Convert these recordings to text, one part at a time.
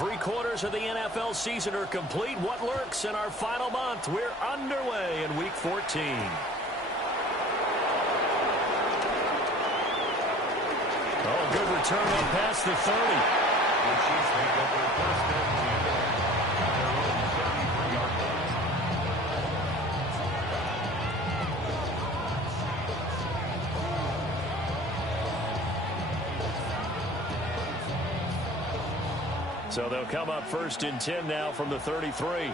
3/4 of the NFL season are complete. What lurks in our final month? We're underway in Week 14. Oh, good return up past the 30. So they'll come up 1st and 10 now from the 33.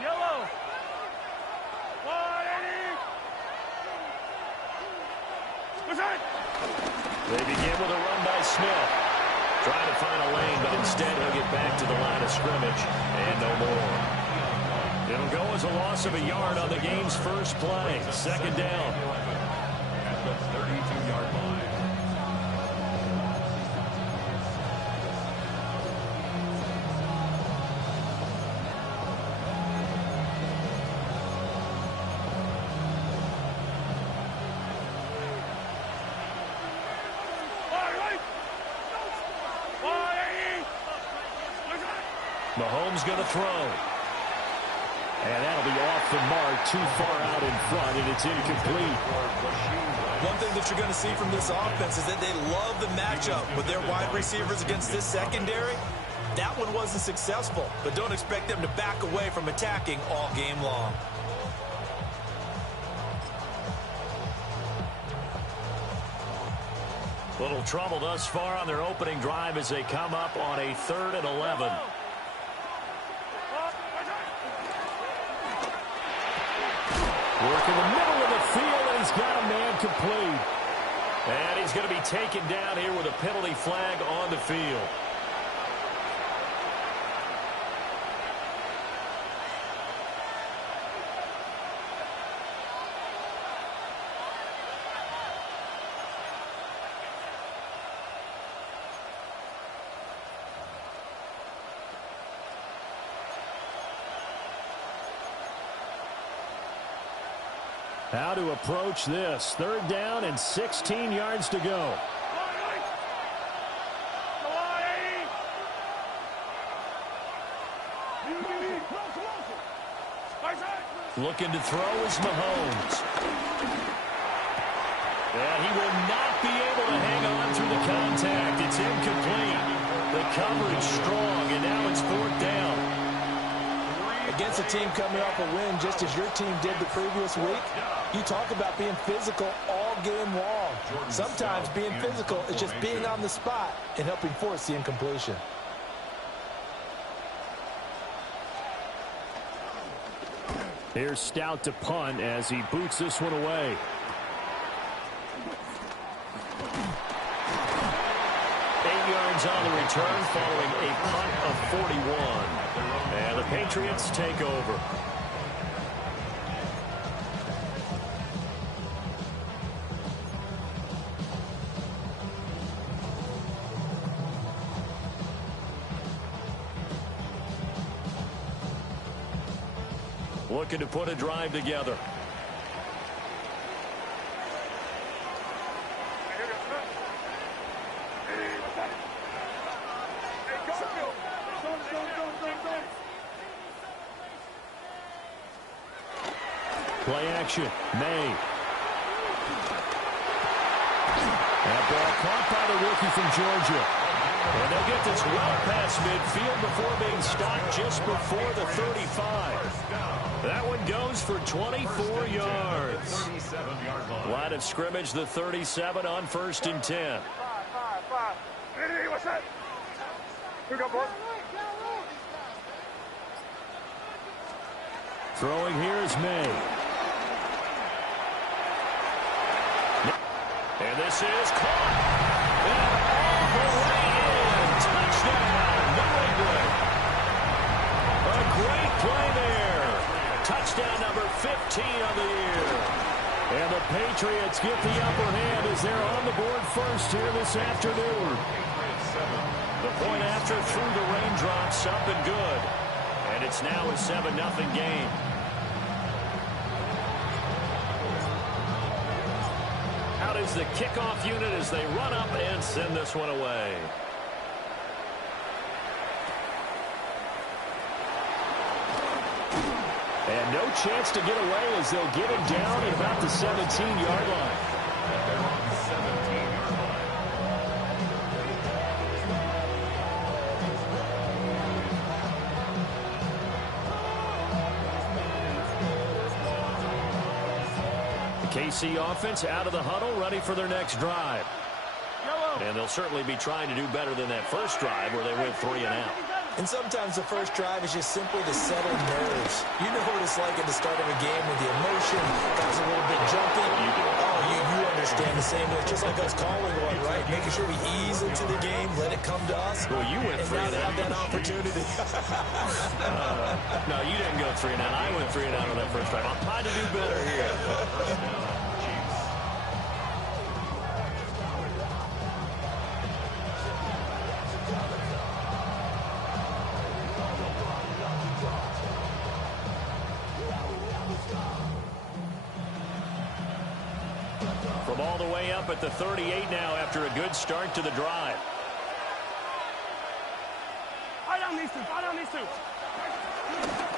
Yellow. They begin with a run by Smith. Trying to find a lane, but instead he'll get back to the line of scrimmage. And no more. It'll go as a loss of a yard on the game's first play. 2nd down. At the 32-yard line. Mahomes going to throw. And that'll be off the mark, too far out in front, and it's incomplete. One thing that you're going to see from this offense is that they love the matchup with their wide receivers against this secondary. That one wasn't successful, but don't expect them to back away from attacking all game long. Little trouble thus far on their opening drive as they come up on a 3rd and 11. Work in the middle of the field, and he's got a man complete. And he's going to be taken down here with a penalty flag on the field. How to approach this. 3rd down and 16 yards to go. Looking to throw is Mahomes. And he will not be able to hang on through the contact. It's incomplete. The coverage strong, and now it's 4th down. Against a team coming off a win just as your team did the previous week, you talk about being physical all game long. Sometimes being physical is just being on the spot and helping force the incompletion. Here's Stout to punt as he boots this one away. On the return following a punt of 41. And the Patriots take over. Looking to put a drive together. Play action. May. That ball caught by the rookie from Georgia. And they'll get this well past midfield before being stopped just before the 35. That one goes for 24 yards. Line of scrimmage, the 37 on 1st and 10. What's that? Who got ball? Throwing here is May. And this is caught. And all the way in. Touchdown, New England. A great play there. Touchdown number 15 on the year. And the Patriots get the upper hand as they're on the board first here this afternoon. The point after through the raindrops, up and good. And it's now a 7-0 game. Out is the kickoff unit as they run up and send this one away. And no chance to get away as they'll get him down at about the 17-yard line. They're on the 17-yard line. The KC offense out of the huddle, ready for their next drive. And they'll certainly be trying to do better than that first drive where they went 3 and out. And sometimes the first drive is just simply to settle nerves. You know what it's like at the start of a game with the emotion, guys a little bit jumpy. You do. Oh, you understand the same. It's just like us calling one, right? Making sure we ease into the game, let it come to us. Well, you went and 3 now and they out. have that opportunity. No, you didn't go 3 and out. I went 3 and out on that first drive. I'm trying to do better here. From all the way up at the 38 now after a good start to the drive.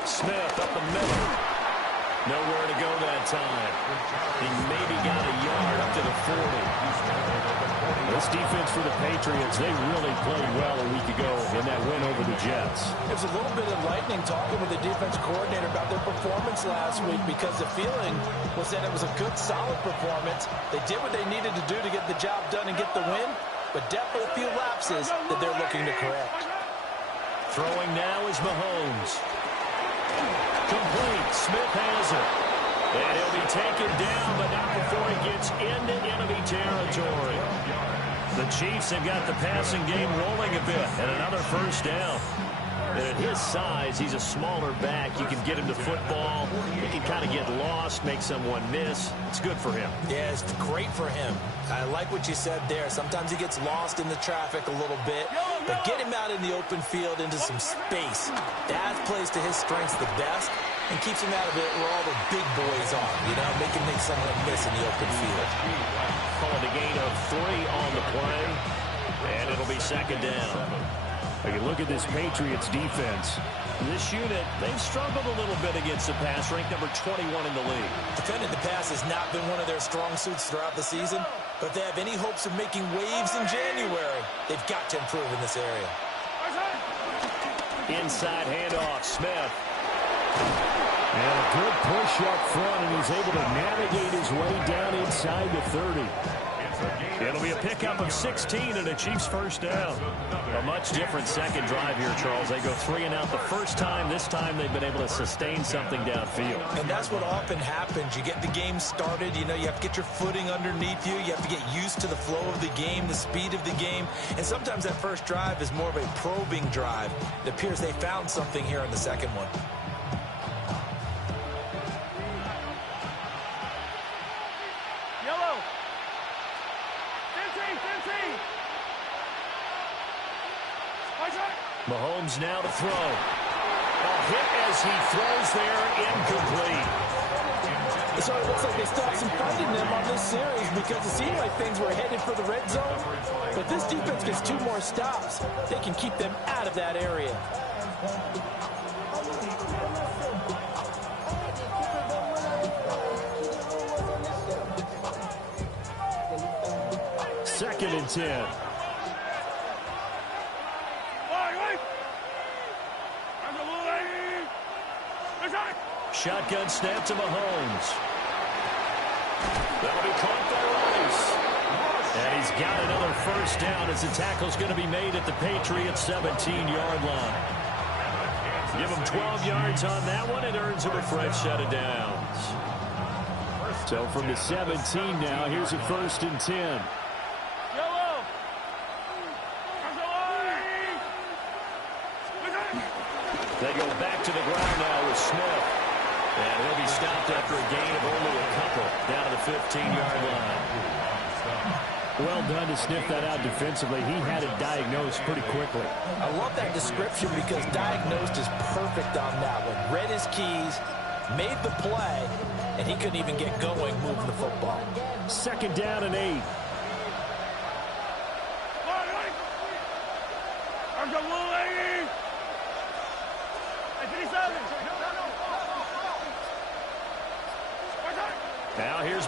Smith up the middle. Nowhere to go that time. He maybe got a yard up to the 40. This defense for the Patriots, they really played well a week ago in that win over the Jets. It was a little bit enlightening talking with the defense coordinator about their performance last week because the feeling was that it was a good, solid performance. They did what they needed to do to get the job done and get the win, but definitely a few lapses that they're looking to correct. Throwing now is Mahomes. Complete. Smith has it. And he'll be taken down, but not before he gets into enemy territory. The Chiefs have got the passing game rolling a bit, and another first down. And at his size, he's a smaller back. You can get him to football. He can kind of get lost, make someone miss. It's good for him. Yeah, it's great for him. I like what you said there. Sometimes he gets lost in the traffic a little bit, but get him out in the open field into some space. That plays to his strengths the best and keeps him out of it where all the big boys are, you know, make him make someone miss in the open field. Calling a gain of 3 on the play, and it'll be second down. You look at this Patriots defense. This unit, they've struggled a little bit against the pass, ranked number 21 in the league. Defending the pass has not been one of their strong suits throughout the season, but if they have any hopes of making waves in January, they've got to improve in this area. Inside handoff, Smith. And a good push up front, and he's able to navigate his way down inside the 30. It'll be a pickup of 16 and a Chiefs first down. A much different second drive here, Charles. They go 3 and out the first time. This time they've been able to sustain something downfield. And that's what often happens. You get the game started. You know, you have to get your footing underneath you. You have to get used to the flow of the game, the speed of the game. And sometimes that first drive is more of a probing drive. It appears they found something here in the second one. Mahomes now to throw. A hit as he throws there, incomplete. So it looks like they still have some fight in them on this series because it seemed like things were headed for the red zone. But this defense gets 2 more stops. They can keep them out of that area. Second and 10. Shotgun snap to Mahomes. That'll be caught by Rice. And he's got another first down as the tackle's going to be made at the Patriots' 17-yard line. Give him 12 yards on that one. It earns him a fresh set of downs. So from the 17 now, here's a first and 10. They go back to the ground now with Smith. And he'll be stopped after a gain of only a couple down to the 15-yard line. Well done to sniff that out defensively. He had it diagnosed pretty quickly. I love that description because diagnosed is perfect on that one. Read his keys, made the play, and he couldn't even get going moving the football. Second down and 8.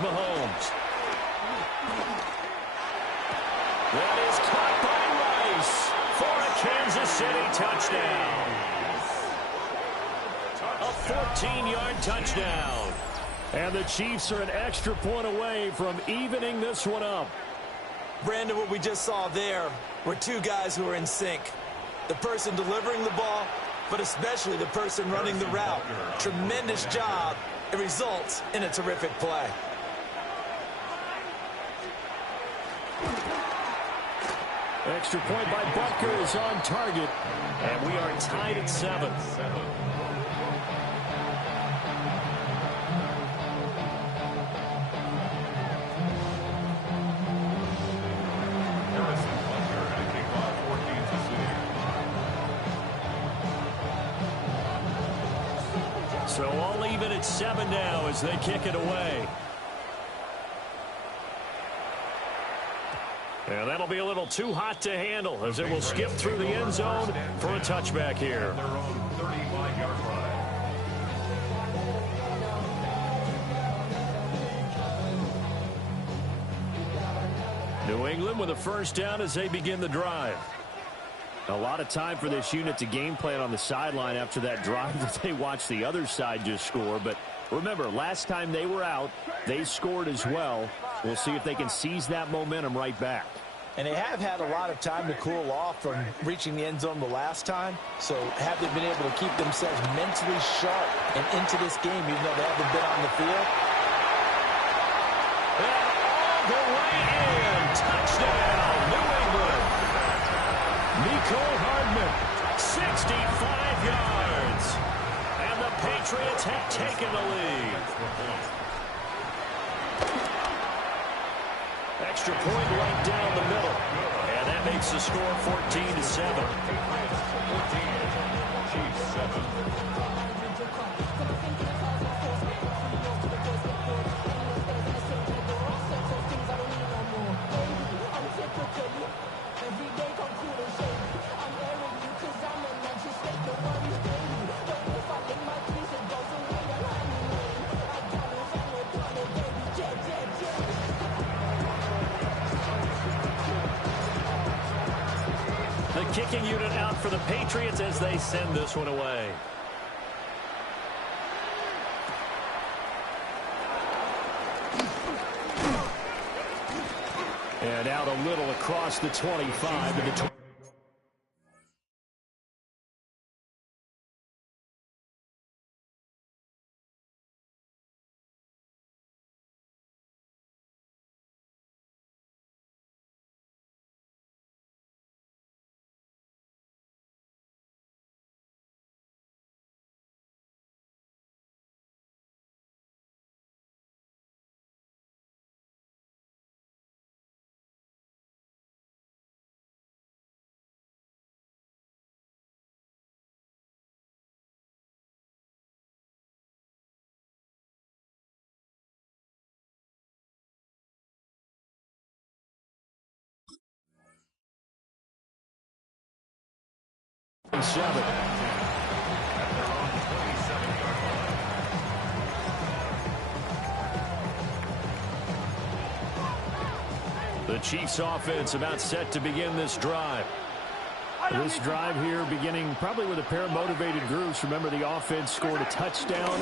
Mahomes. That is caught by Rice for a Kansas City touchdown. A 14-yard touchdown. And the Chiefs are an extra point away from evening this one up. Brandon, what we just saw there were two guys who are in sync. The person delivering the ball, but especially the person running the route. Tremendous job. It results in a terrific play. Extra point by Butker is on target. And we are tied at 7. So all even at 7 now as they kick it away. And that'll be a little too hot to handle as it will skip through the end zone for a touchback here. New England with a first down as they begin the drive. A lot of time for this unit to game plan on the sideline after that drive that they watched the other side just score. But remember, last time they were out, they scored as well. We'll see if they can seize that momentum right back. And they have had a lot of time to cool off from reaching the end zone the last time. So have they been able to keep themselves mentally sharp and into this game even though they haven't been on the field? And all the way in. Touchdown, New England. Nico Hardman, 65 yards. And the Patriots have taken the lead. Extra point right down the middle. And that makes the score 14-7. Chiefs 7. The kicking unit out for the Patriots as they send this one away. And out a little across the 25 to the 20. Seven. The Chiefs offense about set to begin this drive. This drive here beginning probably with a pair of motivated groups. Remember, the offense scored a touchdown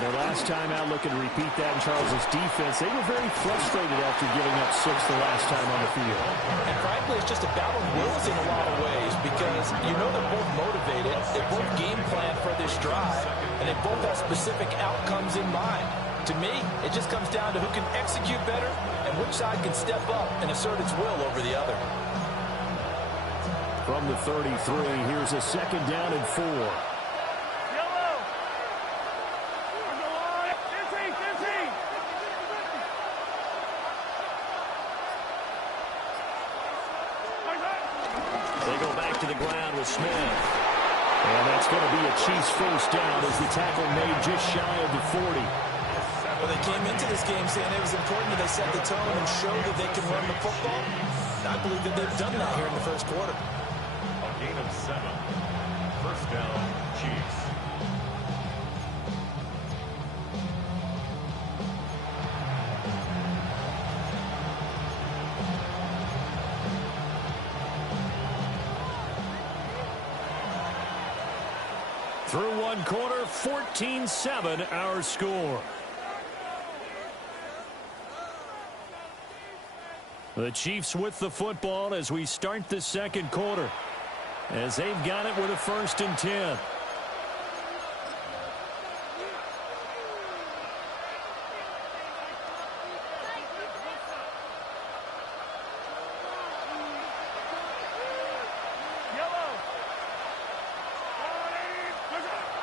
their last time out. Looking to repeat that in Charles' defense. They were very frustrated after giving up 6 the last time on the field. And frankly, it's just a battle of wills in a lot of ways because you know they're both motivated. They both game plan for this drive, and they both have specific outcomes in mind. To me, it just comes down to who can execute better and which side can step up and assert its will over the other. From the 33, here's a second down and 4. Yellow. On the line. 15, 15. They go back to the ground with Smith. And that's going to be a Chiefs first down as the tackle made just shy of the 40. Well, they came into this game saying it was important that they set the tone and show that they can run the football. I believe that they've done that here in the first quarter. A gain of 7. First down, Chiefs. Through one quarter, 14-7 our score. The Chiefs with the football as we start the second quarter, as they've got it with a 1st and 10.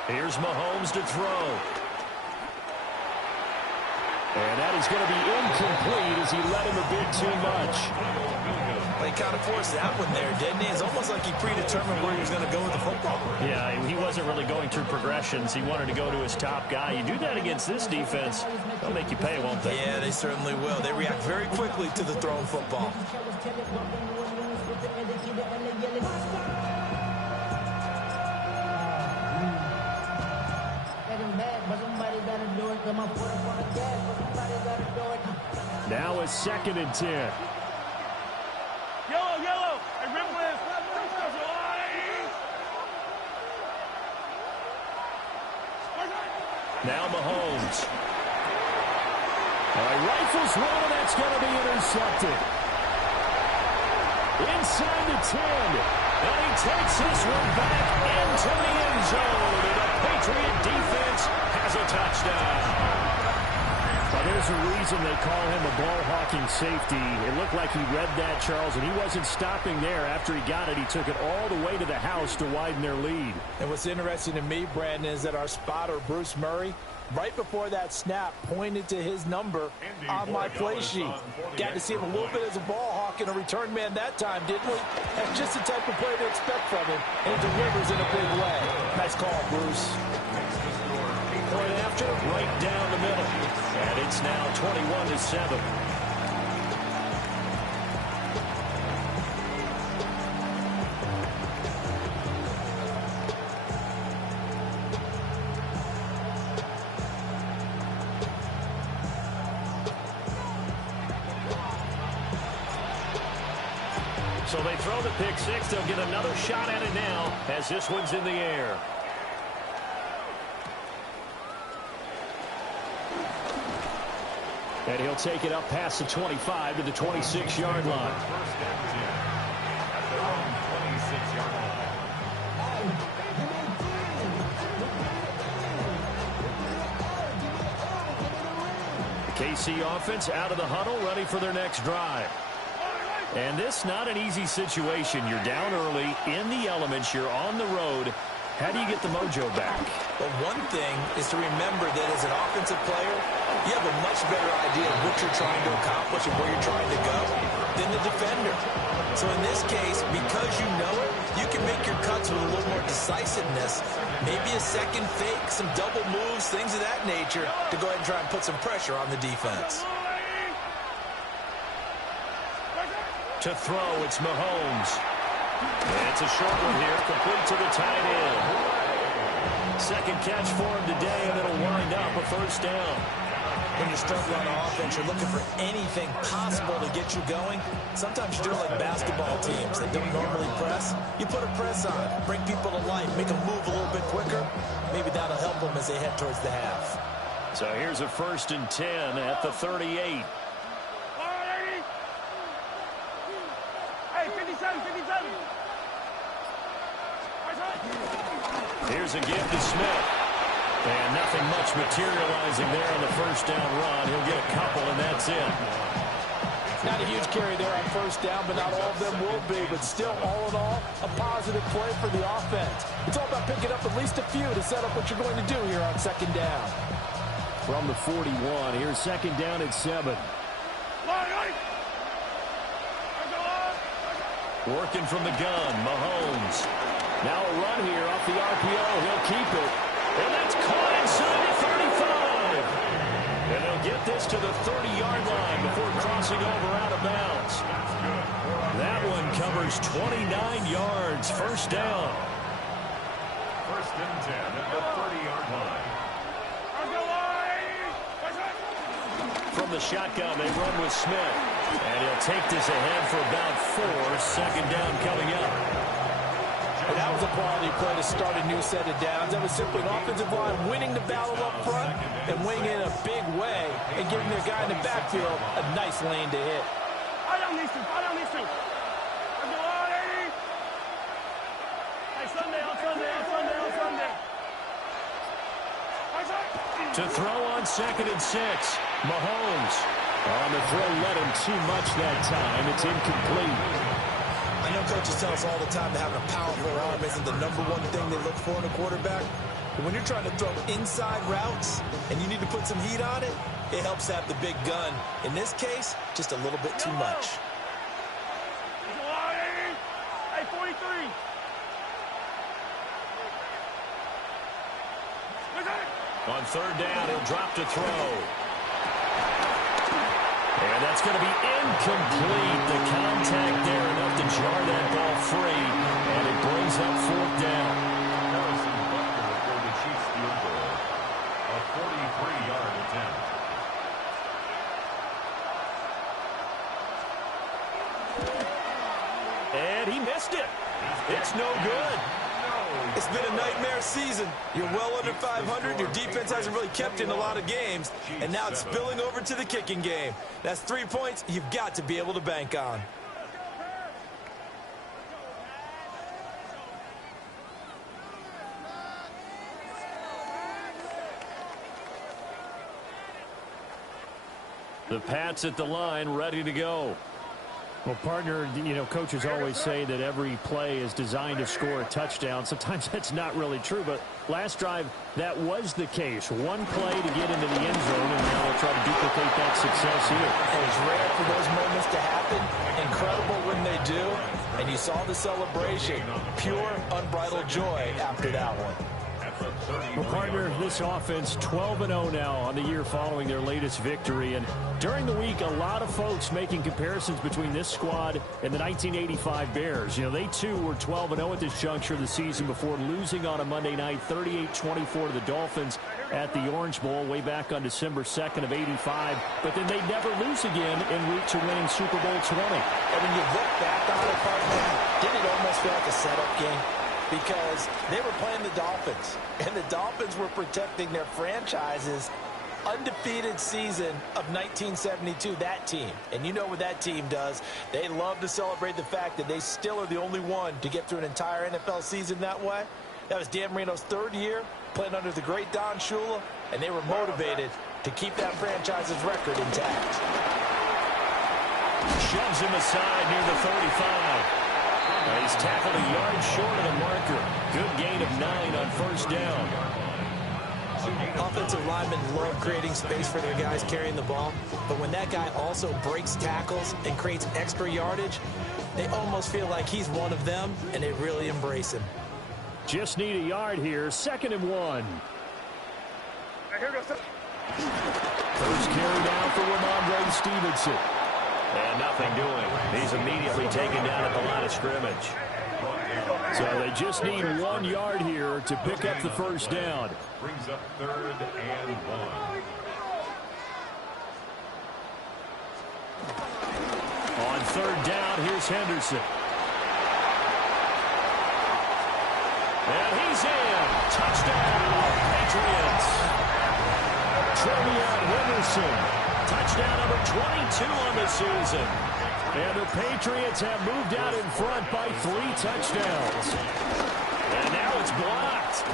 Here's Mahomes to throw. And that is going to be incomplete as he led him a bit too much. Well, he kind of forced that one there, didn't he? It's almost like he predetermined where he was going to go with the football. Yeah, he wasn't really going through progressions. He wanted to go to his top guy. You do that against this defense, they'll make you pay, won't they? Yeah, they certainly will. They react very quickly to the thrown football. Now a 2nd and 10. Yellow. Hey, rip with. Now Mahomes. Rifles one, and that's going to be intercepted. Inside the 10. And he takes this one back into the end zone. And the Patriot defense has a touchdown. Well, there's a reason they call him a ball-hawking safety. It looked like he read that, Charles, and he wasn't stopping there. After he got it, he took it all the way to the house to widen their lead. And what's interesting to me, Brandon, is that our spotter, Bruce Murray, right before that snap, pointed to his number on my play sheet. Got to see him a little bit as a ball hawk and a return man that time, didn't we? That's just the type of play to expect from him, and he delivers in a big way. Nice call, Bruce. Point after, right down the middle. And it's now 21-7. So they throw the pick six. They'll get another shot at it now as this one's in the air. And he'll take it up past the 25 to the 26-yard line. First and 10 at their own 26-yard line. The KC offense out of the huddle, ready for their next drive. And this not an easy situation. You're down early, in the elements, you're on the road. How do you get the mojo back? Well, one thing is to remember that as an offensive player, you have a much better idea of what you're trying to accomplish and where you're trying to go than the defender. So in this case, because you know it, you can make your cuts with a little more decisiveness. Maybe a second fake, some double moves, things of that nature to go ahead and try and put some pressure on the defense. To throw, it's Mahomes. And it's a short one here, complete to the tight end. Second catch for him today, and it'll wind up a first down. When you're struggling on offense, you're looking for anything possible to get you going. Sometimes you do it like basketball teams that don't normally press. You put a press on, bring people to life, make them move a little bit quicker. Maybe that'll help them as they head towards the half. So here's a 1st and 10 at the 38. Here's a give to Smith. And nothing much materializing there on the first down run. He'll get a couple, and that's it. Not a huge carry there on first down, but not all of them will be. But still, all in all, a positive play for the offense. It's all about picking up at least a few to set up what you're going to do here on second down. From the 41, here's second down at 7. Working from the gun, Mahomes. Now a run here off the RPO. He'll keep it. And that's caught inside the 35. And they'll get this to the 30-yard line before crossing over out of bounds. That one covers 29 yards. First down. First and 10 at the 30-yard line. From the shotgun, they run with Smith. And he'll take this ahead for about 4. Second down coming up. And that was a quality play to start a new set of downs. That was simply an offensive line winning the battle up front and winning it in a big way and giving their guy in the backfield a nice lane to hit. I don't need to. Let's go on, 80. Hey, Sunday. To throw on 2nd and 6. Mahomes on the throw, led him too much that time. It's incomplete. I know coaches tell us all the time that having a powerful arm isn't the #1 thing they look for in a quarterback. But when you're trying to throw inside routes and you need to put some heat on it, it helps have the big gun. In this case, just a little bit too much. Let's go on, 80. Hey, 43. On 3rd down, he'll drop to throw. And that's going to be incomplete. The contact there enough to jar that ball free. And it brings up 4th down. Harrison Butker for the Chiefs field goal. A 43-yard attempt. And he missed it. It's no good. It's been a nightmare season. You're well under 500. Your defense hasn't really kept in a lot of games. And now it's spilling over to the kicking game. That's 3 points you've got to be able to bank on. The Pats at the line, ready to go. Well, partner, you know, coaches always say that every play is designed to score a touchdown. Sometimes that's not really true, but last drive, that was the case. One play to get into the end zone, and now they'll try to duplicate that success here. And it's rare for those moments to happen. Incredible when they do. And you saw the celebration. Pure, unbridled joy after that one. Well, partner, this offense 12-0 now on the year following their latest victory. And during the week, a lot of folks making comparisons between this squad and the 1985 Bears. You know, they too were 12-0 at this juncture of the season before losing on a Monday night 38-24 to the Dolphins at the Orange Bowl way back on December 2nd of '85. But then they'd never lose again en route to winning Super Bowl 20. And when you look back on it, partner, didn't it almost feel like a setup game? Because they were playing the Dolphins, and the Dolphins were protecting their franchise's undefeated season of 1972, that team. And you know what that team does. They love to celebrate the fact that they still are the only one to get through an entire NFL season that way. That was Dan Marino's 3rd year, playing under the great Don Shula, and they were motivated to keep that franchise's record intact. Shoves him aside near the 35. He's tackled a yard short of the marker. Good gain of 9 on 1st down. Offensive linemen love creating space for their guys carrying the ball, but when that guy also breaks tackles and creates extra yardage, they almost feel like he's one of them, and they really embrace him. Just need a yard here. 2nd and 1. First carry down for Ramondre Stevenson. And nothing doing. He's immediately taken down at the line of scrimmage. So they just need 1 yard here to pick up the 1st down. Brings up 3rd and 1. On 3rd down, here's Henderson. And he's in. Touchdown, Patriots. Trevion Henderson. Touchdown number 22 on the season. And the Patriots have moved out in front by 3 touchdowns. And now it's blocked.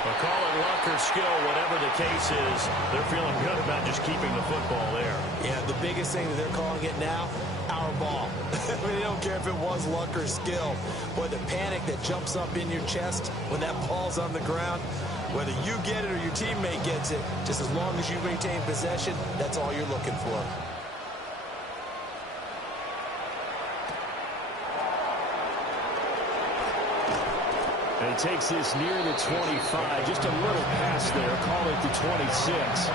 We'll call it luck or skill, whatever the case is. They're feeling good about just keeping the football there. Yeah, the biggest thing that they're calling it now, our ball. They don't care if it was luck or skill. Boy, the panic that jumps up in your chest when that ball's on the ground, whether you get it or your teammate gets it, just as long as you maintain possession, that's all you're looking for. And he takes this near the 25. Just a little pass there. Call it the 26.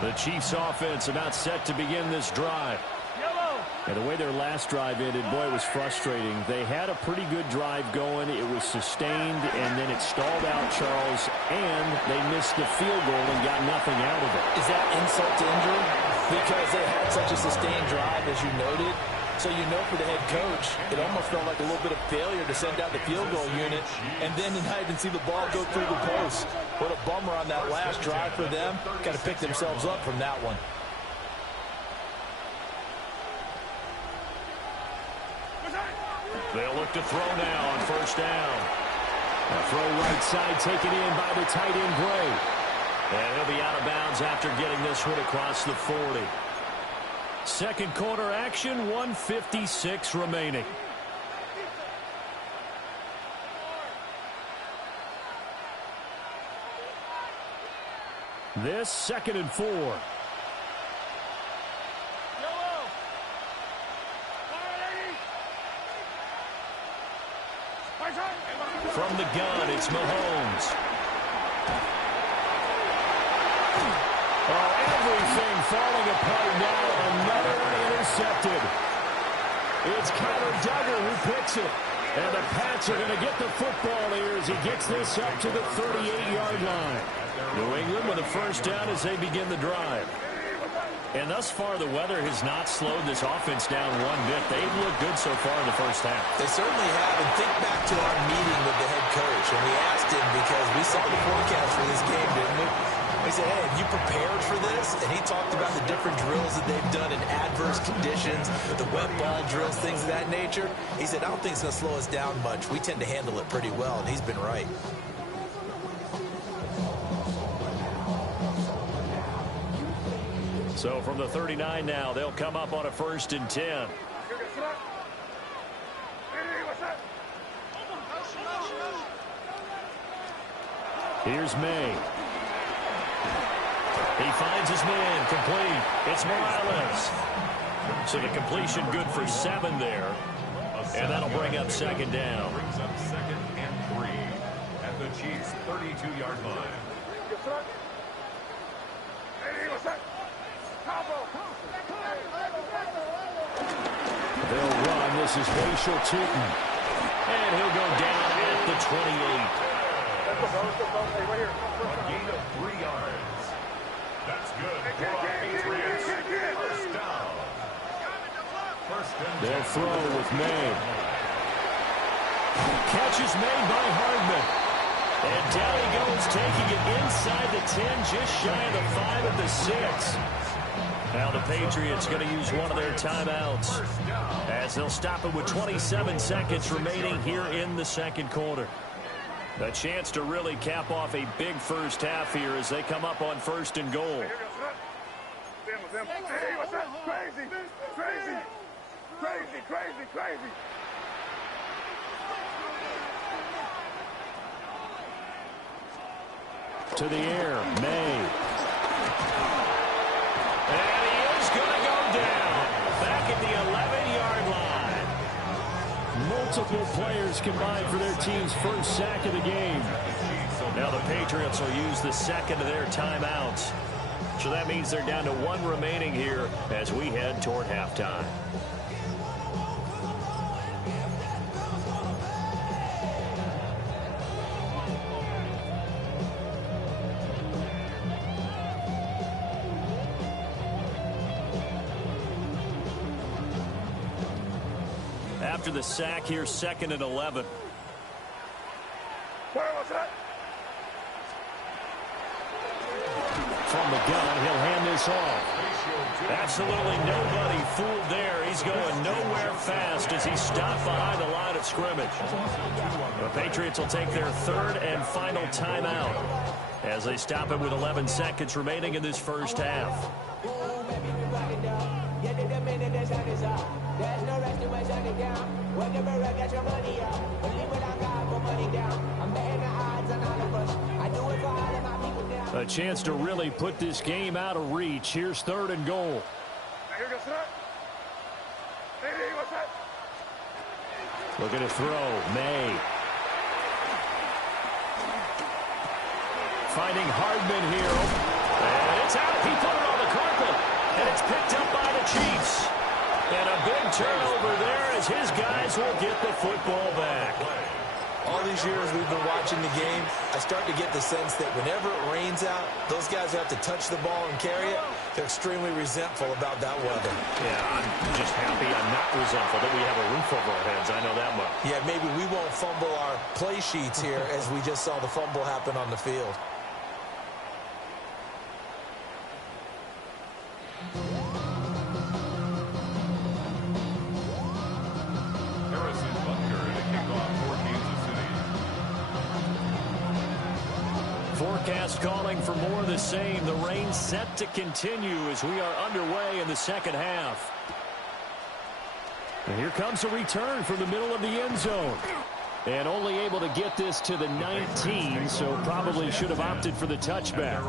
The Chiefs offense about set to begin this drive. Yellow, And the way their last drive ended, boy, it was frustrating. They had a pretty good drive going. It was sustained, and then it stalled out, Charles, and they missed the field goal and got nothing out of it. Is that insult to injury? Because they had such a sustained drive, as you noted. So you know for the head coach, it almost felt like a little bit of failure to send out the field goal unit and then to not even see the ball go through the post. What a bummer on that last drive for them. Got to pick themselves up from that one. They'll look to throw now on first down. A throw right side taken in by the tight end, Gray. And he'll be out of bounds after getting this one across the 40. Second quarter action, 1:56 remaining. This 2nd and 4. From the gun, it's Mahomes. Oh, everything falling apart now. Another one intercepted. It's Connor Duggar who picks it. And the Pats are going to get the football here as he gets this up to the 38-yard line. New England with a first down as they begin the drive. And thus far, the weather has not slowed this offense down one bit. They've looked good so far in the first half. They certainly have. And think back to our meeting with the head coach. And we asked him because we saw the forecast for this game, didn't we? We said, hey, have you prepared for this? And he talked about the different drills that they've done in adverse conditions, the wet ball drills, things of that nature. He said, I don't think it's going to slow us down much. We tend to handle it pretty well, and he's been right. So from the 39 now, they'll come up on a 1st and 10. Here's May. He finds his man, complete. It's Morales. So the completion good for 7 there. And that'll bring up 2nd down. Brings up 2nd and 3 at the Chiefs' 32-yard line. They'll run. This is Rachel Tootin. And he'll go down at the 28. A gain of 3 yards. That's good for our Patriots. First down. First and 10. They'll throw with May. Catch is made by Hardman. And down he goes, taking it inside the 10, just shy of the 5 at the 6. Now the Patriots going to use one of their timeouts as they'll stop it with 27 seconds remaining here in the 2nd quarter. A chance to really cap off a big first half here as they come up on 1st and goal. Crazy. To the air, May. And he is going to go down. Back at the 11-yard line. Multiple players combined for their team's first sack of the game. Now the Patriots will use the 2nd of their timeouts. So that means they're down to 1 remaining here as we head toward halftime. After the sack here, 2nd and 11. From the gun, he'll hand this off. Absolutely nobody fooled there. He's going nowhere fast as he's stopped behind the line of scrimmage. The Patriots will take their 3rd and final timeout as they stop it with 11 seconds remaining in this first half. There's no rest to my shut it down. Whenever I get your money out, believe what I got, put money down. I'm betting the odds on all of us. I do it for all of my people down. A chance to really put this game out of reach. Here's 3rd and goal. Looking to throw. May. Finding Hardman here. And it's out. He put it on the carpet. And it's picked up by the Chiefs. And a big turnover there as his guys will get the football back. All these years we've been watching the game, I start to get the sense that whenever it rains out, those guys who have to touch the ball and carry it, they're extremely resentful about that weather. Yeah, I'm just happy I'm not resentful that we have a roof over our heads. I know that much. Yeah, maybe we won't fumble our play sheets here as we just saw the fumble happen on the field. Forecast calling for more of the same. The rain set to continue as we are underway in the second half. And here comes a return from the middle of the end zone. And only able to get this to the 19, so probably should have opted for the touchback.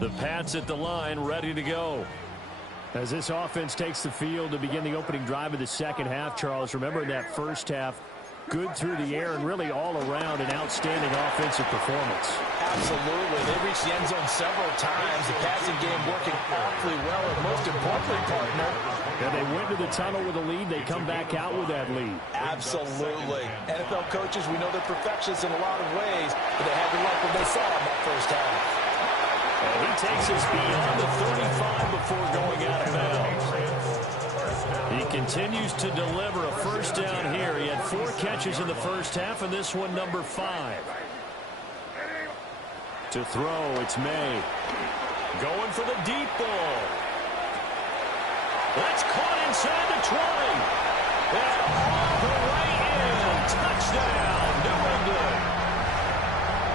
The Pats at the line, ready to go. As this offense takes the field to begin the opening drive of the second half, Charles, remember in that first half, good through the air and really all around an outstanding offensive performance. Absolutely. They reached the end zone several times. The passing game working awfully well, and most importantly, partner. And they went to the tunnel with a lead. They come back out with that lead. Absolutely. NFL coaches, we know they're perfectionists in a lot of ways, but they had to like what they saw in that first half. And he takes us beyond the 35 before going out of bounds. He continues to deliver a first down here. He had 4 catches in the first half, and this one number 5. To throw, it's May. Going for the deep ball. That's caught inside the 20. And all the way in. Touchdown, New England.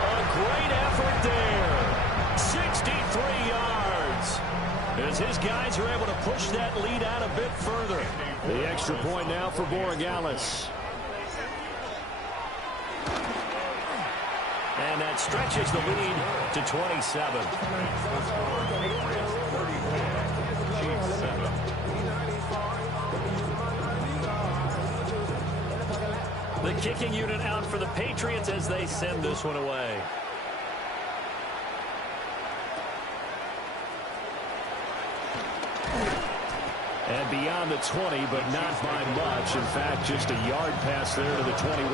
A great effort there. 63 yards. As his guys are able to push that lead out a bit further. The extra point now for Borregales. And that stretches the lead to 27. The kicking unit out for the Patriots as they send this one away. And beyond the 20, but not by much. In fact, just a yard pass there to the 21.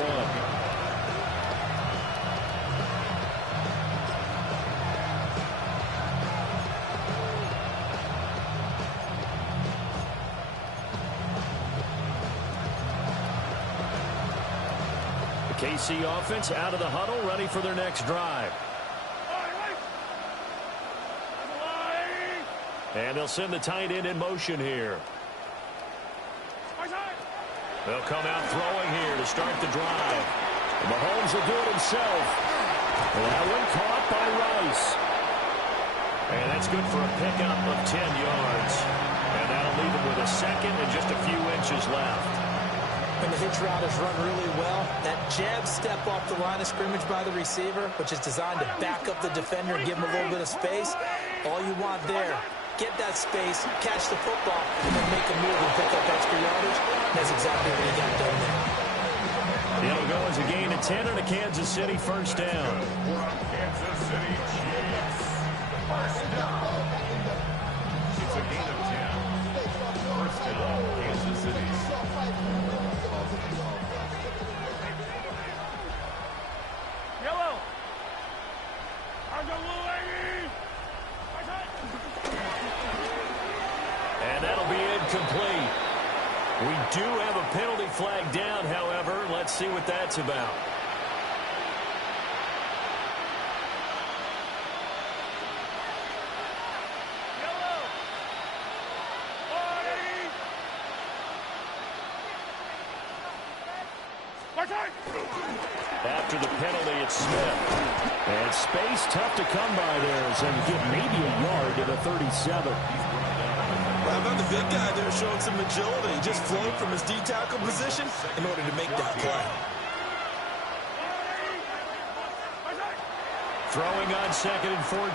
The KC offense out of the huddle, ready for their next drive. And they'll send the tight end in motion here. They'll come out throwing here to start the drive. And Mahomes will do it himself. And that one caught by Rice. And that's good for a pickup of 10 yards. And that'll leave him with a second and just a few inches left. And the hitch route is run really well. That jab step off the line of scrimmage by the receiver, which is designed to back up the defender and give him a little bit of space. All you want there, get that space, catch the football, and then make a move and pick up extra yardage. That's exactly what he got done there. It'll go as a gain of 10 and a Kansas City first down. Kansas City Chiefs. First down. It's a gain of 10. First down, Kansas City. Yellow. And that'll be incomplete. We do have a penalty flag down, however. Let's see what that's about. After the penalty, it's Smith. And space tough to come by there as they get maybe a yard to the 37. How about the big guy there showing some agility? He just flowed from his D-tackle position in order to make that play. Throwing on 2nd and 14.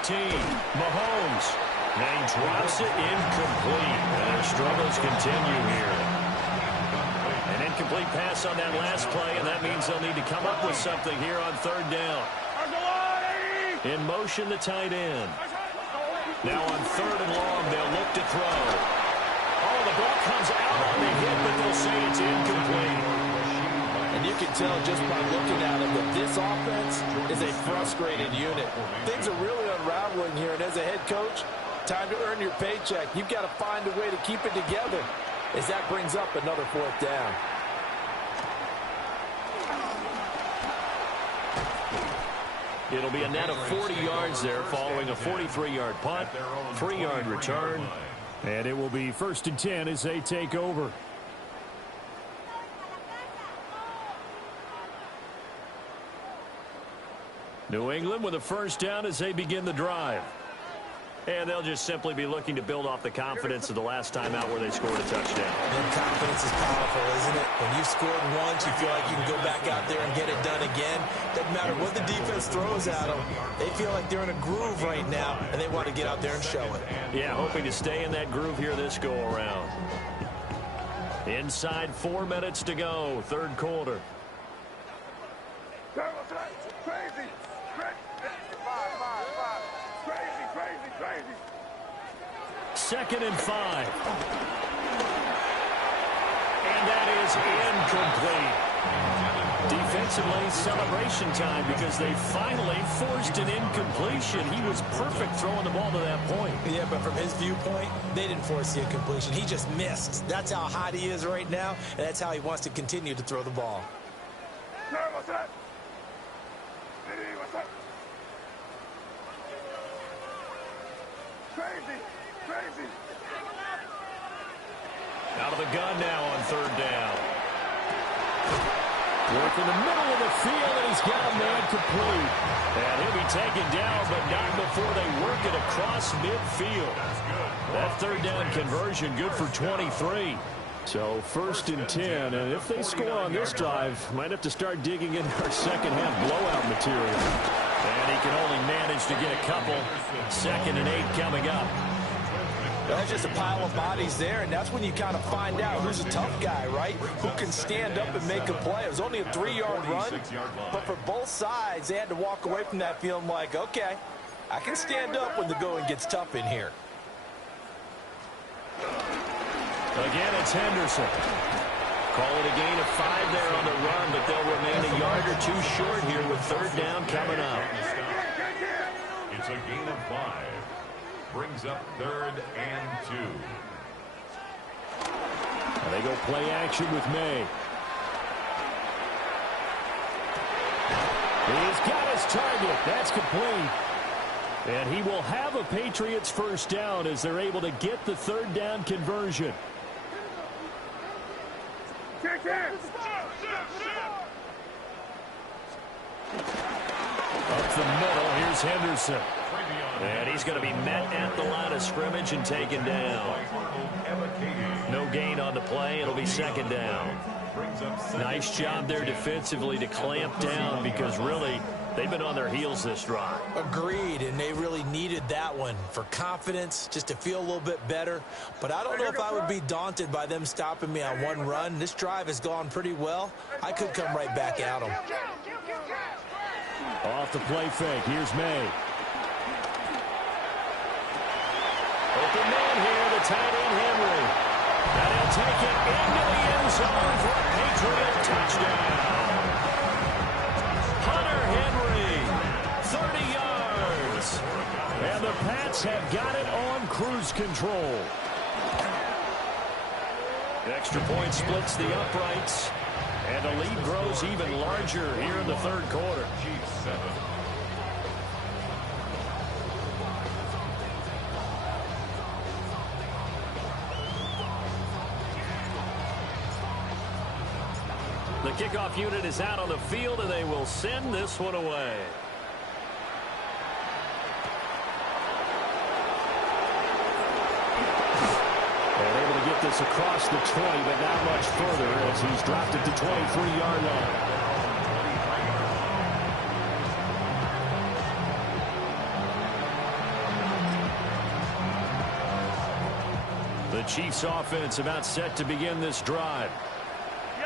Mahomes. And he drops it incomplete. And their struggles continue here. An incomplete pass on that last play, and that means they'll need to come up with something here on 3rd down. In motion, the tight end. Now on 3rd and long, they'll look to throw. Oh, the ball comes out on the hit, but they'll say it's incomplete. And you can tell just by looking at him that this offense is a frustrated unit. Things are really unraveling here, and as a head coach, time to earn your paycheck. You've got to find a way to keep it together as that brings up another 4th down. It'll be a net of 40 yards there following a 43-yard punt, 3-yard return. And it will be 1st and 10 as they take over. New England with a 1st down as they begin the drive. And they'll just simply be looking to build off the confidence of the last time out where they scored a touchdown. And confidence is powerful, isn't it? When you've scored once, you feel like you can go back out there and get it done again. Doesn't matter what the defense throws at them. They feel like they're in a groove right now, and they want to get out there and show it. Yeah, hoping to stay in that groove here this go-around. Inside 4 minutes to go, 3rd quarter. Crazy. Crazy. 2nd and 5. And that is incomplete. Defensively, celebration time because they finally forced an incompletion. He was perfect throwing the ball to that point. Yeah, but from his viewpoint, they didn't force the incompletion. He just missed. That's how hot he is right now, and that's how he wants to continue to throw the ball. What's that? What's up? Crazy. Out of the gun now on 3rd down. Work in the middle of the field, and he's got a man complete. And he'll be taken down, but not before they work it across midfield. That 3rd down conversion good for 23. So 1st and 10, and if they score on this drive, might have to start digging into our second half blowout material. And he can only manage to get a couple. 2nd and 8 coming up. That's just a pile of bodies there, and that's when you kind of find out who's a tough guy, right? Who can stand up and make a play. It was only a 3-yard run, but for both sides, they had to walk away from that feeling like, okay, I can stand up when the going gets tough in here. Again, it's Henderson. Call it a gain of 5 there on the run, but they'll remain a yard or 2 short here with 3rd down coming up. It's a gain of 5. Brings up 3rd and 2. And they go play action with May. He's got his target. That's complete. And he will have a Patriots 1st down as they're able to get the 3rd down conversion. Up the middle, here's Henderson. And he's going to be met at the line of scrimmage and taken down. No gain on the play. It'll be 2nd down. Nice job there defensively to clamp down because really they've been on their heels this drive. Agreed, and they really needed that one for confidence, just to feel a little bit better. But I don't know if I would be daunted by them stopping me on one run. This drive has gone pretty well. I could come right back at them. Off the play fake. Here's May. Open man here, the tight end Henry. And he'll take it into the end zone for a Patriot touchdown. Hunter Henry, 30 yards. And the Pats have got it on cruise control. Extra point splits the uprights. And the lead grows even larger here in the 3rd quarter. The kickoff unit is out on the field, and they will send this one away. They're able to get this across the 20, but not much further as he's dropped it to 23-yard line. The Chiefs offense about set to begin this drive.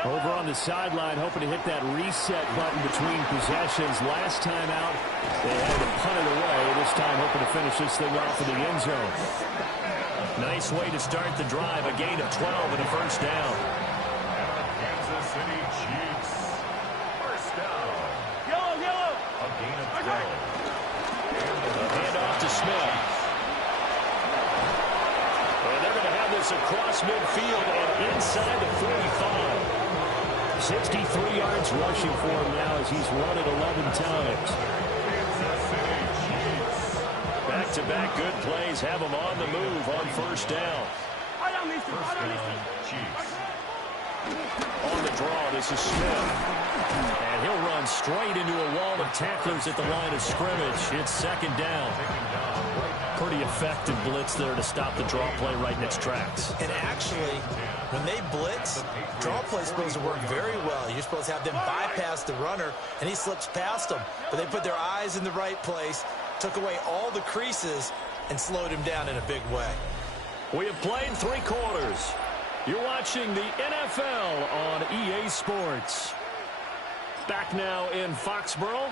Over on the sideline, hoping to hit that reset button between possessions. Last time out, they had to punt it away. This time, hoping to finish this thing off in the end zone. Nice way to start the drive. A gain of 12 and a first down. Kansas City Chiefs. First down. Yellow. A gain of 12. A handoff to Smith. And they're going to have this across midfield and inside the 45. 63 yards rushing for him now as he's run it 11 times. Back-to-back good plays have him on the move on first down. On the draw, this is Smith. And he'll run straight into a wall of tacklers at the line of scrimmage. It's second down. Pretty effective blitz there to stop the draw play right in its tracks. And actually, when they blitz, draw play is supposed to work very well. You're supposed to have them bypass the runner, and he slips past them. But they put their eyes in the right place, took away all the creases, and slowed him down in a big way. We have played 3 quarters. You're watching the NFL on EA Sports. Back now in Foxborough.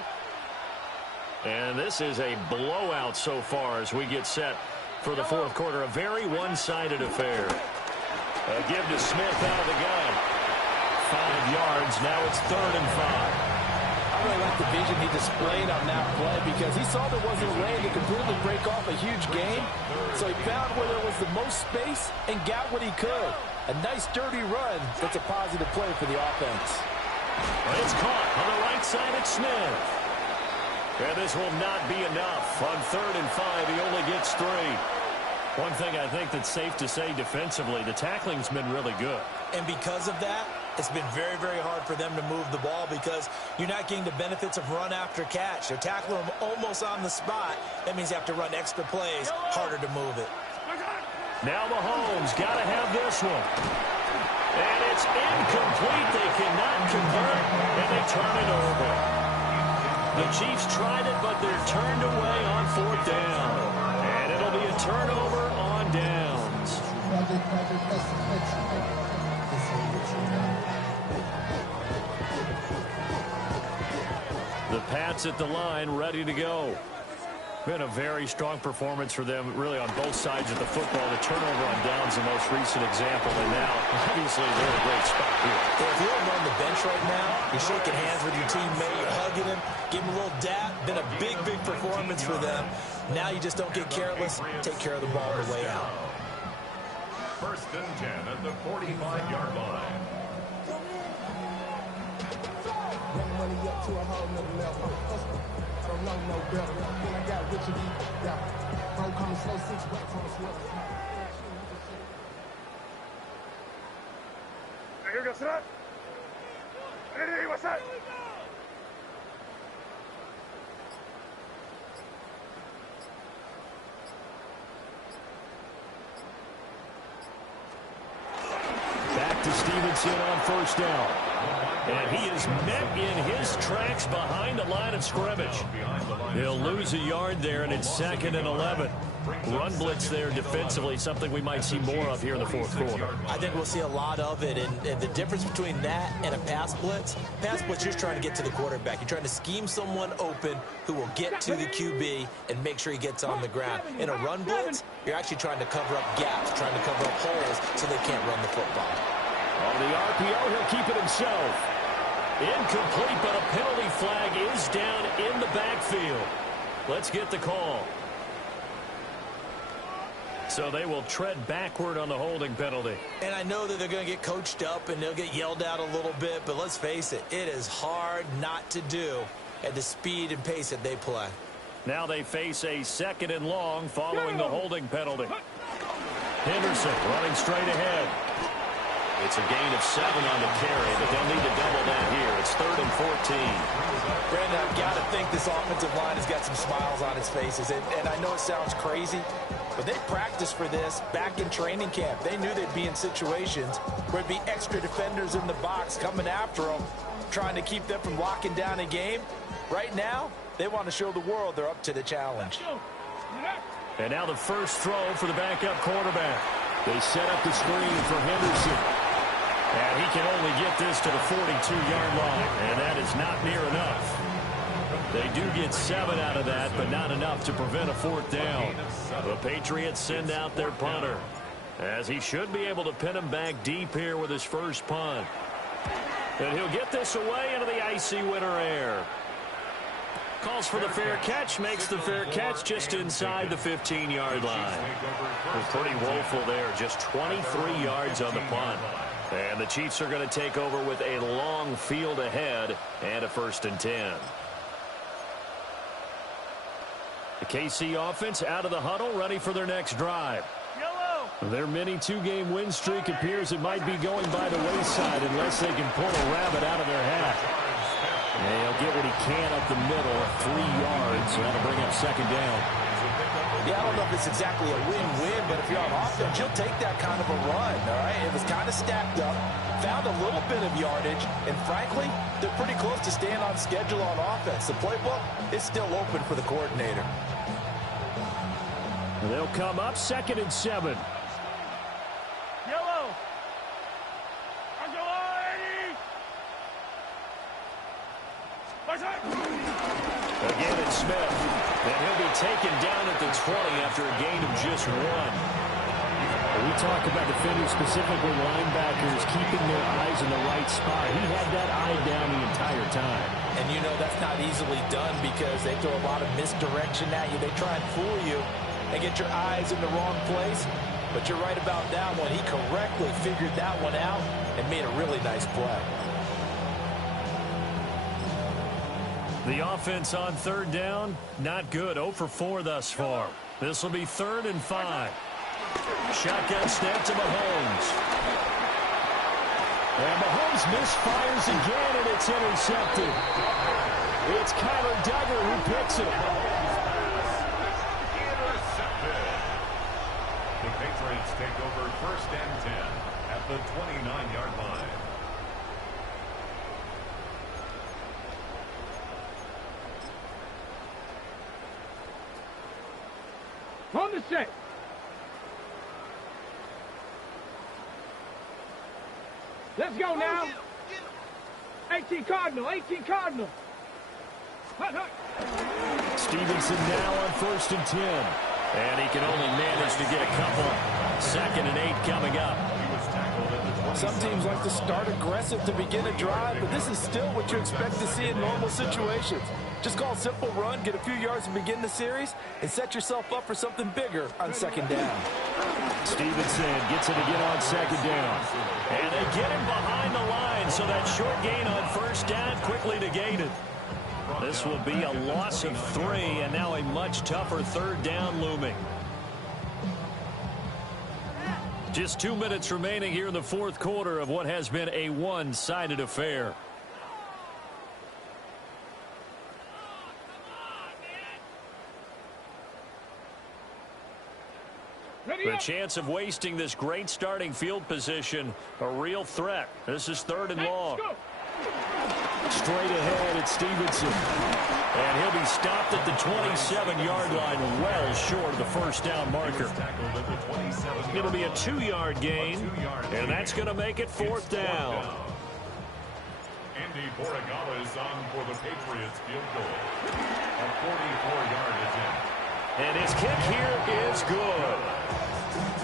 And this is a blowout so far as we get set for the fourth quarter. A very one-sided affair. A give to Smith out of the gun. 5 yards. Now it's 3rd and 5. I really like the vision he displayed on that play because he saw there wasn't a way to completely break off a huge gain. So he found where there was the most space and got what he could. A nice dirty run. That's a positive play for the offense. But it's caught on the right side at Smith. And this will not be enough. On 3rd and 5, he only gets 3. One thing I think that's safe to say defensively, the tackling's been really good. And because of that, it's been very, very hard for them to move the ball because you're not getting the benefits of run after catch. They're tackling them almost on the spot. That means you have to run extra plays, harder to move it. Now Mahomes got to have this one. And it's incomplete. They cannot convert, and they turn it over. The Chiefs tried it, but they're turned away on 4th down. And it'll be a turnover on downs. The Pats at the line, ready to go. Been a very strong performance for them, really, on both sides of the football. The turnover on downs, the most recent example, and now, obviously, they're in a great spot here. If you're on the bench right now, you're shaking hands with your teammate, you're hugging him, give him a little dap. Been a big, big performance for them. Now you just don't get careless. Take care of the ball on the way out. 1st and 10 at the 45-yard line. Here goes that. Hey, what's that? Back to Stevenson on 1st down. And he is met in his tracks behind the line of scrimmage. He'll lose a yard there, and it's 2nd and 11. Run blitz there defensively, something we might see more of here in the fourth quarter. I think we'll see a lot of it, and the difference between that and a pass blitz, you're just trying to get to the quarterback. You're trying to scheme someone open who will get to the QB and make sure he gets on the ground. In a run blitz, you're actually trying to cover up gaps, trying to cover up holes so they can't run the football. On the RPO, he'll keep it himself. Incomplete, but a penalty flag is down in the backfield. Let's get the call. So they will tread backward on the holding penalty. And I know that they're going to get coached up and they'll get yelled at a little bit, but let's face it, it is hard not to do at the speed and pace that they play. Now they face a 2nd and long following the holding penalty. Henderson running straight ahead. It's a gain of 7 on the carry, but they'll need to double that here. It's 3rd and 14. Brandon, I've got to think this offensive line has got some smiles on its faces. And I know it sounds crazy, but they practiced for this back in training camp. They knew they'd be in situations where there'd be extra defenders in the box coming after them, trying to keep them from locking down a game. Right now, they want to show the world they're up to the challenge. And now the first throw for the backup quarterback. They set up the screen for Henderson. And he can only get this to the 42-yard line, and that is not near enough. They do get 7 out of that, but not enough to prevent a 4th down. The Patriots send out their punter, as he should be able to pin him back deep here with his first punt. And he'll get this away into the icy winter air. Calls for the fair catch, makes the fair catch just inside the 15-yard line. It was pretty woeful there, just 23 yards on the punt. And the Chiefs are going to take over with a long field ahead and a 1st and 10. The KC offense out of the huddle, ready for their next drive. Their mini 2-game win streak appears it might be going by the wayside unless they can pull a rabbit out of their hat. And he'll get what he can up the middle, 3 yards, and that'll bring up 2nd down. Yeah, I don't know if it's exactly a win-win, but if you're on offense, you'll take that kind of a run, all right? It was kind of stacked up, found a little bit of yardage, and frankly, they're pretty close to staying on schedule on offense. The playbook is still open for the coordinator. They'll come up 2nd and 7. Yellow. Again, it's Smith. And he'll be taken down at the 20 after a gain of just 1. We talk about defenders, specifically linebackers, keeping their eyes in the right spot. He had that eye down the entire time. And you know that's not easily done because they throw a lot of misdirection at you. They try and fool you and get your eyes in the wrong place. But you're right about that one. He correctly figured that one out and made a really nice play. The offense on 3rd down, not good. 0 for 4 thus far. This will be 3rd and 5. Shotgun snap to Mahomes. And Mahomes misfires again, and it's intercepted. It's Kyler Duggar who picks it. Intercepted. The Patriots take over 1st and 10 at the 29-yard line. On the set. Let's go now. 18 Cardinal, 18 Cardinal. Stevenson now on 1st and 10. And he can only manage to get a couple. 2nd and 8 coming up. Some teams like to start aggressive to begin a drive, but this is still what you expect to see in normal situations. Just call a simple run, get a few yards to begin the series, and set yourself up for something bigger on 2nd down. Stevenson gets it again on 2nd down. And they get him behind the line, so that short gain on 1st down quickly negated. This will be a loss of 3, and now a much tougher 3rd down looming. Just 2 minutes remaining here in the 4th quarter of what has been a one-sided affair. The chance of wasting this great starting field position, a real threat. This is 3rd and long. Straight ahead, it's Stevenson. And he'll be stopped at the 27-yard line, well short of the 1st down marker. It'll be a 2-yard gain, and that's going to make it 4th down. Andy Borregales on for the Patriots field goal. A 44-yard attempt. And his kick here is good.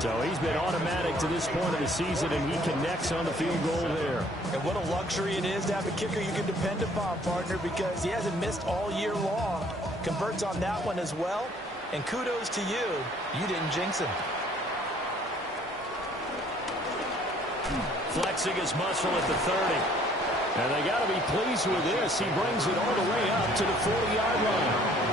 So he's been automatic to this point of the season, and he connects on the field goal there. And what a luxury it is to have a kicker you can depend upon, partner, because he hasn't missed all year long. Converts on that one as well. And kudos to you. You didn't jinx him. Flexing his muscle at the 30. And they got to be pleased with this. He brings it all the way up to the 40-yard line.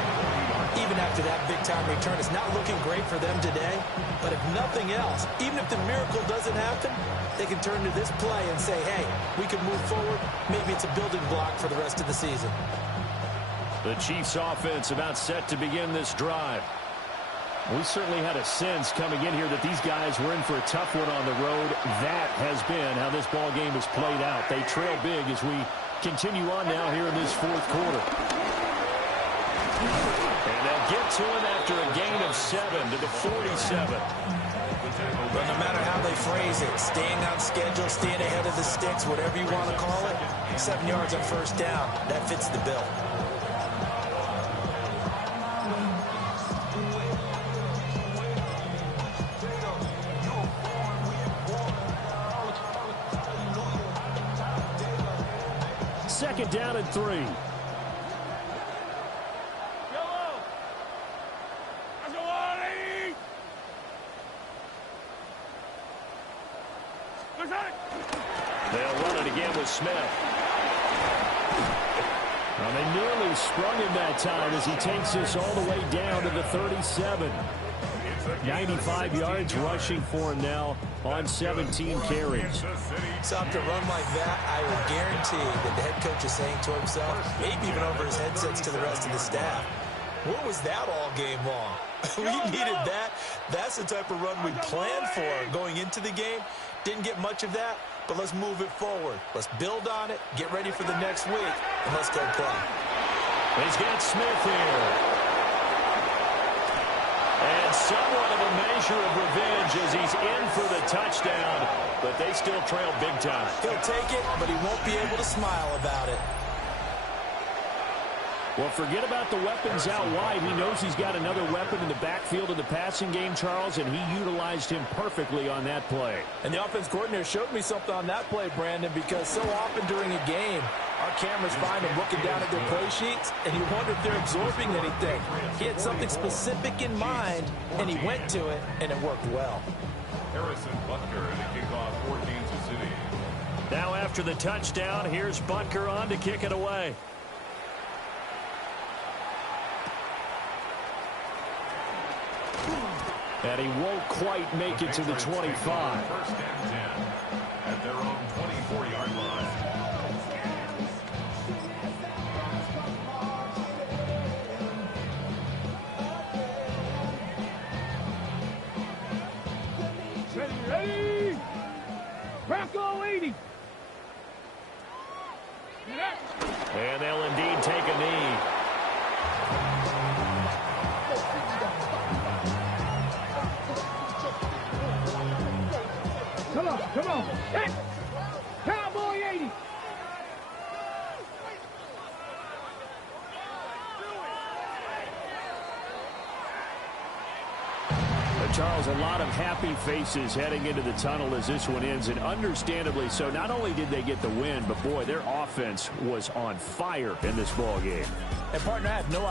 Even after that big-time return, it's not looking great for them today. But if nothing else, even if the miracle doesn't happen, they can turn to this play and say, hey, we can move forward. Maybe it's a building block for the rest of the season. The Chiefs offense about set to begin this drive. We certainly had a sense coming in here that these guys were in for a tough one on the road. That has been how this ball game has played out. They trail big as we continue on now here in this 4th quarter. And they'll get to him after a gain of 7 to the 47. But no matter how they phrase it, staying on schedule, staying ahead of the sticks, whatever you want to call it, 7 yards on first down, that fits the bill. Second down and 3. They'll run it again with Smith. Well, they nearly sprung him that time as he takes this all the way down to the 37. 95 yards rushing for him now on 17 carries. So to run like that, I will guarantee that the head coach is saying to himself, maybe even over his headsets to the rest of the staff, what was that all game long? We needed that. That's the type of run we planned for going into the game. Didn't get much of that, but let's move it forward. Let's build on it, get ready for the next week, and let's go play. He's got Smith here. And somewhat of a measure of revenge as he's in for the touchdown, but they still trail big time. He'll take it, but he won't be able to smile about it. Well, forget about the weapons out wide. He knows he's got another weapon in the backfield of the passing game, Charles, and he utilized him perfectly on that play. And the offense coordinator showed me something on that play, Brandon, because so often during a game, our cameras find them looking down at their play sheets, and you wonder if they're absorbing anything. He had something specific in mind, and he went to it, and it worked well. Harrison Butker and a kickoff for Kansas City. Now after the touchdown, here's Butker on to kick it away. And he won't quite make it to the 25. First and 10 at their own 24-yard line. Ready? Bronco 80. And they'll indeed take a knee. Come on. Hey. Cowboy 80. Charles, a lot of happy faces heading into the tunnel as this one ends, and understandably so. Not only did they get the win, but boy, their offense was on fire in this ball game. And partner, I have no